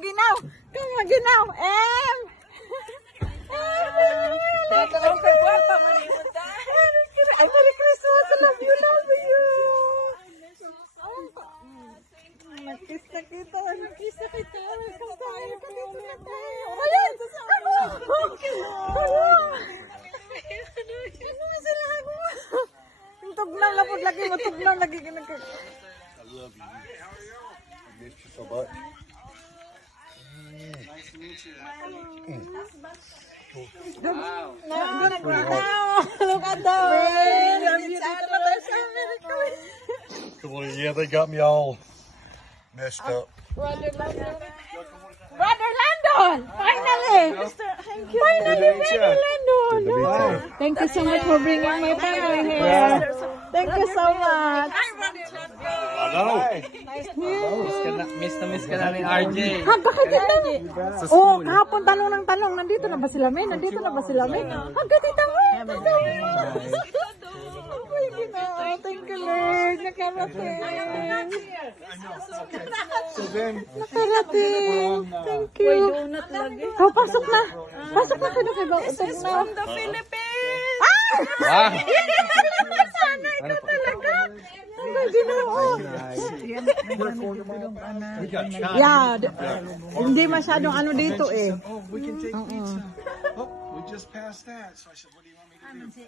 maginaw. Kang maginaw. Ay, Merry Christmas. I love you, love you. Nag-kiss na kita. Nag-kiss na kita. Welcome tayo. Dito na tayo. Ayan! Thank you. Ano sila ako? Yung tugnaw na po lagi. Matugnaw lagi. I love you. I miss you so much. Nice to meet you. Look at that. Love you. Come on, yeah, they got me all messed up. Brother Landon! Finally! Thank you. Finally, Brother Landon! Thank you so much for bringing my family here. Thank you so much. I know. Miss ka na ni RJ. Bakit ito? Oh, kahapon tanong ng tanong. Nandito na ba sila, May? Nandito na ba sila, May? Hanggang tita mo. Thank you, Lord. Nakarating. Nakarating. Thank you. Oh, pasok na. Pasok na kayo kay Bautog na. From the Philippines. Ah! Sana ikaw talaga. Ang Ginoo. Yeah, hindi masyadong ano dito eh. Oh, we can take pizza. Oh, we just passed that. So I said, what do you want me to do?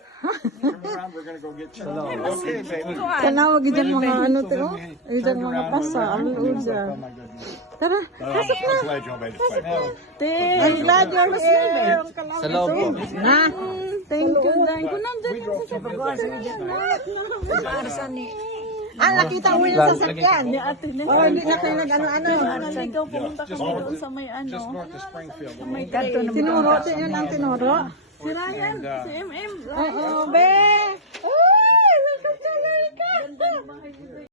Turn around, we're gonna go get chocolate. Okay, baby. Tanawag dyan mga ano to. Dyan mga pasa. Ano dyan. Tara, pasok na. I'm glad y'all made it safe. I'm glad you're here. Sa loob po. Na. Thank you, thank you. Ah, nakita mo yung sasakyan. Oh, hindi na kayo nag-ano-ano. Ikaw pumunta kami doon sa may ano. Just north of Springfield. Tinuro, yun ang tinuro. Si Ryan, si MM. Oo, be. Uy, welcome to America.